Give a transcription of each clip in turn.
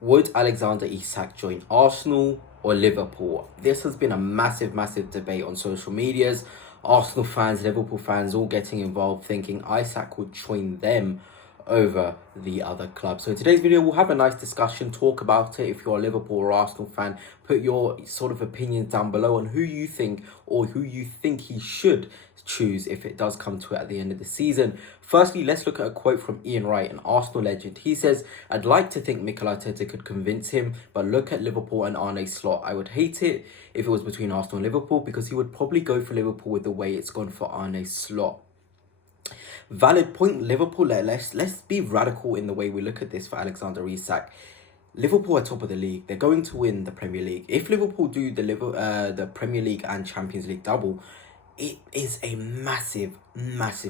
Would Alexander Isak join Arsenal or Liverpool? This has been a massive debate on social medias. Arsenal fans, Liverpool fans all getting involved, thinking Isak would join them over the other club. So in today's video, we'll have a nice discussion, talk about it. If you're a Liverpool or Arsenal fan, put your sort of opinions down below on who you think he should choose if it does come to it at the end of the season. Firstly, let's look at a quote from Ian Wright, an Arsenal legend. He says, "I'd like to think Mikel Arteta could convince him, but look at Liverpool and Arne Slot. I would hate it if it was between Arsenal and Liverpool because he would probably go for Liverpool with the way it's gone for Arne Slot." Valid point. Liverpool, let's be radical in the way we look at this for Alexander Isak. Liverpool are top of the league. They're going to win the Premier League. If Liverpool do the Premier League and Champions League double, it is a massive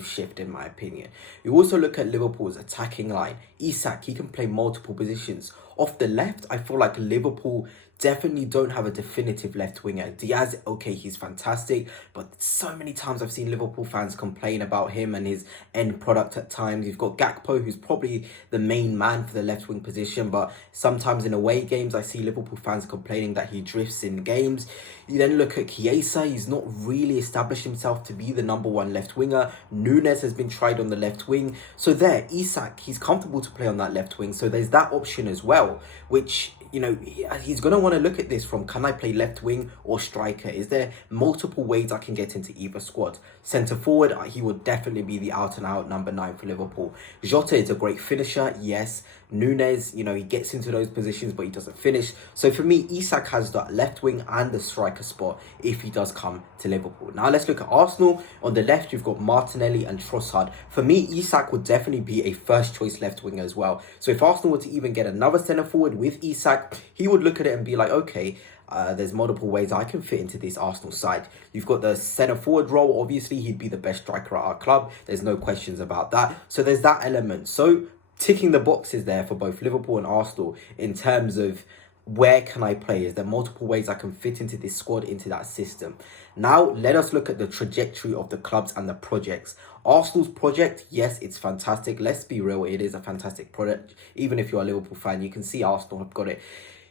shift in my opinion. You also look at Liverpool's attacking line. Isak, he can play multiple positions. Off the left, I feel like Liverpool definitely don't have a definitive left winger. Diaz, okay, he's fantastic, but so many times I've seen Liverpool fans complain about him and his end product at times. You've got Gakpo, who's probably the main man for the left wing position, but sometimes in away games, I see Liverpool fans complaining that he drifts in games. You then look at Chiesa, he's not really established himself to be the number one left winger. Núñez has been tried on the left wing. So there, Isak, he's comfortable to play on that left wing. So there's that option as well, which, you know, he's going to want to look at this from, can I play left wing or striker? Is there multiple ways I can get into either squad? Centre forward, he would definitely be the out and out number 9 for Liverpool. Jota is a great finisher, yes. Núñez, you know, he gets into those positions, but he doesn't finish. So for me, Isak has that left wing and the striker spot if he does come to Liverpool. Now let's look at Arsenal. On the left, you've got Martinelli and Trossard. For me, Isak would definitely be a first choice left winger as well. So if Arsenal were to even get another centre forward with Isak, he would look at it and be like, okay, there's multiple ways I can fit into this Arsenal side. You've got the centre forward role. Obviously, he'd be the best striker at our club. There's no questions about that. So there's that element. So ticking the boxes there for both Liverpool and Arsenal in terms of where can I play? Is there multiple ways I can fit into this squad, into that system? Now, let us look at the trajectory of the clubs and the projects. Arsenal's project, yes, it's fantastic. Let's be real, it is a fantastic project. Even if you're a Liverpool fan, you can see Arsenal have got it.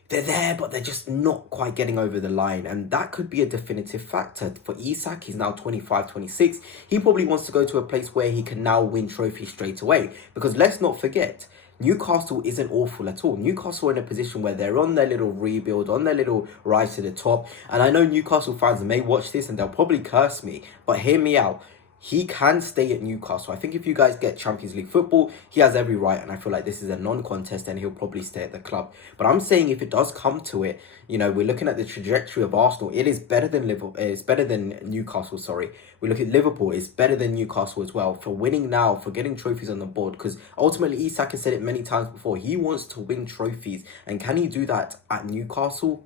They're there, but they're just not quite getting over the line. And that could be a definitive factor. For Isak, he's now 25, 26. He probably wants to go to a place where he can now win trophies straight away. Because let's not forget, Newcastle isn't awful at all. Newcastle are in a position where they're on their little rebuild, on their little rise to the top. And I know Newcastle fans may watch this and they'll probably curse me. But hear me out. He can stay at Newcastle. I think if you guys get Champions League football, he has every right, and I feel like this is a non-contest and he'll probably stay at the club. But I'm saying if it does come to it, you know, we're looking at the trajectory of Arsenal. It is better than Liverpool. It's better than Newcastle, sorry. We look at Liverpool, it's better than Newcastle as well for winning now, for getting trophies on the board, because ultimately Isak has said it many times before, he wants to win trophies. And can he do that at Newcastle?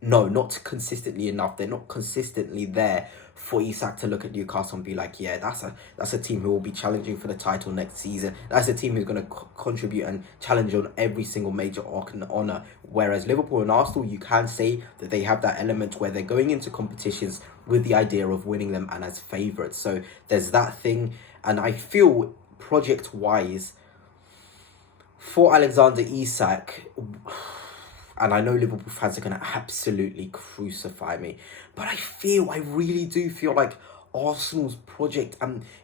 No, not consistently enough. They're not consistently there for Isak to look at Newcastle and be like, yeah, that's a team who will be challenging for the title next season. That's a team who's going to contribute and challenge on every single major honour. Whereas Liverpool and Arsenal, you can say that they have that element where they're going into competitions with the idea of winning them and as favourites. So there's that thing. And I feel project-wise, for Alexander Isak, and I know Liverpool fans are going to absolutely crucify me, but I really do feel like Arsenal's project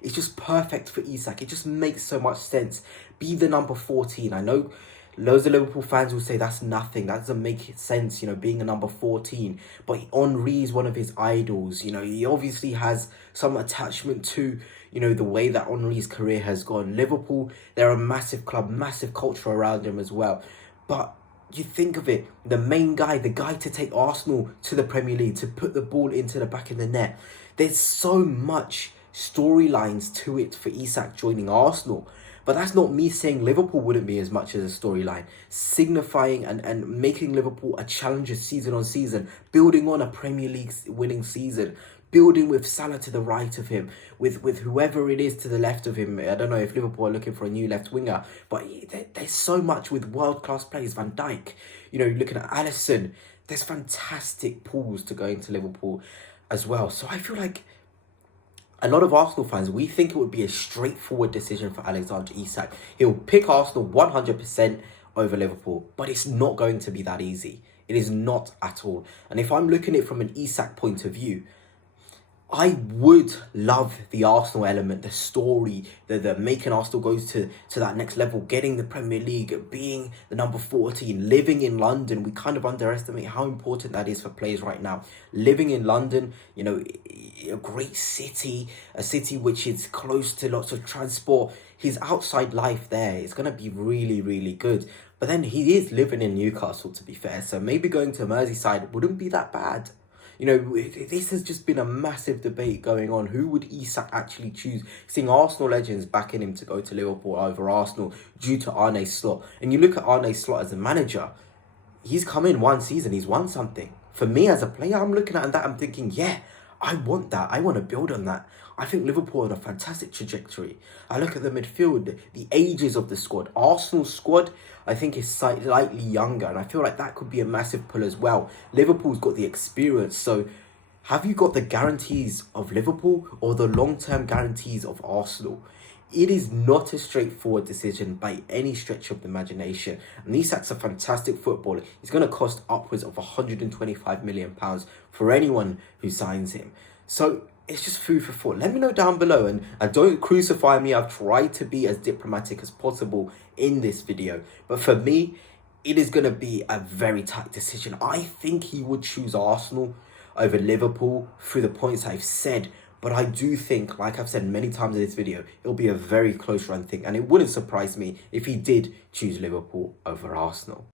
is just perfect for Isak. It just makes so much sense. Be the number 14. I know loads of Liverpool fans will say that's nothing. That doesn't make sense, you know, being a number 14. But Henry is one of his idols. You know, he obviously has some attachment to, you know, the way that Henry's career has gone. Liverpool, they're a massive club, massive culture around him as well. But you think of it, the main guy, the guy to take Arsenal to the Premier League, to put the ball into the back of the net. There's so much storylines to it for Isak joining Arsenal. But that's not me saying Liverpool wouldn't be as much as a storyline. Signifying and making Liverpool a challenger season on season. Building on a Premier League winning season. Building with Salah to the right of him, with whoever it is to the left of him. I don't know if Liverpool are looking for a new left winger, but there's so much with world-class players. Van Dijk, you know, looking at Alisson, there's fantastic pools to go into Liverpool as well. So I feel like a lot of Arsenal fans, we think it would be a straightforward decision for Alexander Isak. He'll pick Arsenal 100%. over Liverpool, but it's not going to be that easy. It is not at all. And if I'm looking at it from an Isak point of view, I would love the Arsenal element, the story, the making Arsenal goes to that next level, getting the Premier League, being the number 14, living in London. We kind of underestimate how important that is for players right now. Living in London, you know, a great city, a city which is close to lots of transport. His outside life there is going to be really, really good. But then he is living in Newcastle, to be fair. So maybe going to Merseyside wouldn't be that bad. You know, this has just been a massive debate going on. Who would Isak actually choose? Seeing Arsenal legends backing him to go to Liverpool over Arsenal due to Arne Slot. And you look at Arne Slot as a manager, he's come in one season, he's won something. For me as a player, I'm looking at that, I'm thinking, yeah, I want that. I want to build on that. I think Liverpool are on a fantastic trajectory. I look at the midfield, the ages of the squad. Arsenal's squad, I think, is slightly younger, and I feel like that could be a massive pull as well. Liverpool's got the experience, so have you got the guarantees of Liverpool or the long-term guarantees of Arsenal? It is not a straightforward decision by any stretch of the imagination. And Isak's a fantastic footballer. He's going to cost upwards of £125 million for anyone who signs him. So it's just food for thought. Let me know down below, and don't crucify me. I've tried to be as diplomatic as possible in this video. But for me, it is going to be a very tight decision. I think he would choose Arsenal over Liverpool through the points I've said. But I do think, like I've said many times in this video, it'll be a very close run thing. And it wouldn't surprise me if he did choose Liverpool over Arsenal.